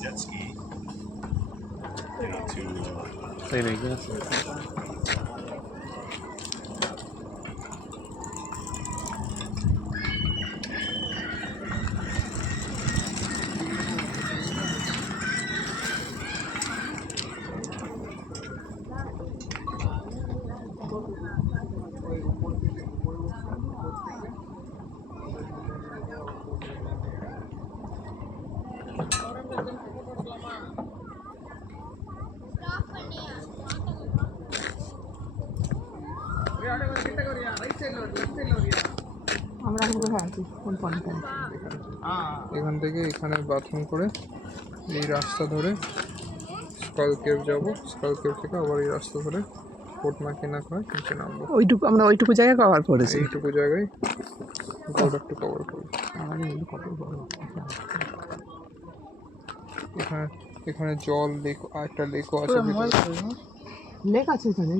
jet ski, to Say it again. আমরা এখন কোথায় আছি কোন পয়েন্টে? এখান থেকে এখানে বাথরুম করে এই রাস্তা ধরে স্কাল কেভ যাবো, স্কাল কেভ থেকে আবার এই রাস্তা ধরে ফোর্ট ম্যাককেনা করে নিচে নামবো। ওইটুকু আমরা ওইটুকু জায়গা কভার করেছি। এইটুকু জায়গায় গোটা একটু কভার করবো। আমাদের এগুলো কত বড়। এখানে এখানে জল লেক, একটা লেকও আছে। লেক আছে এখানে।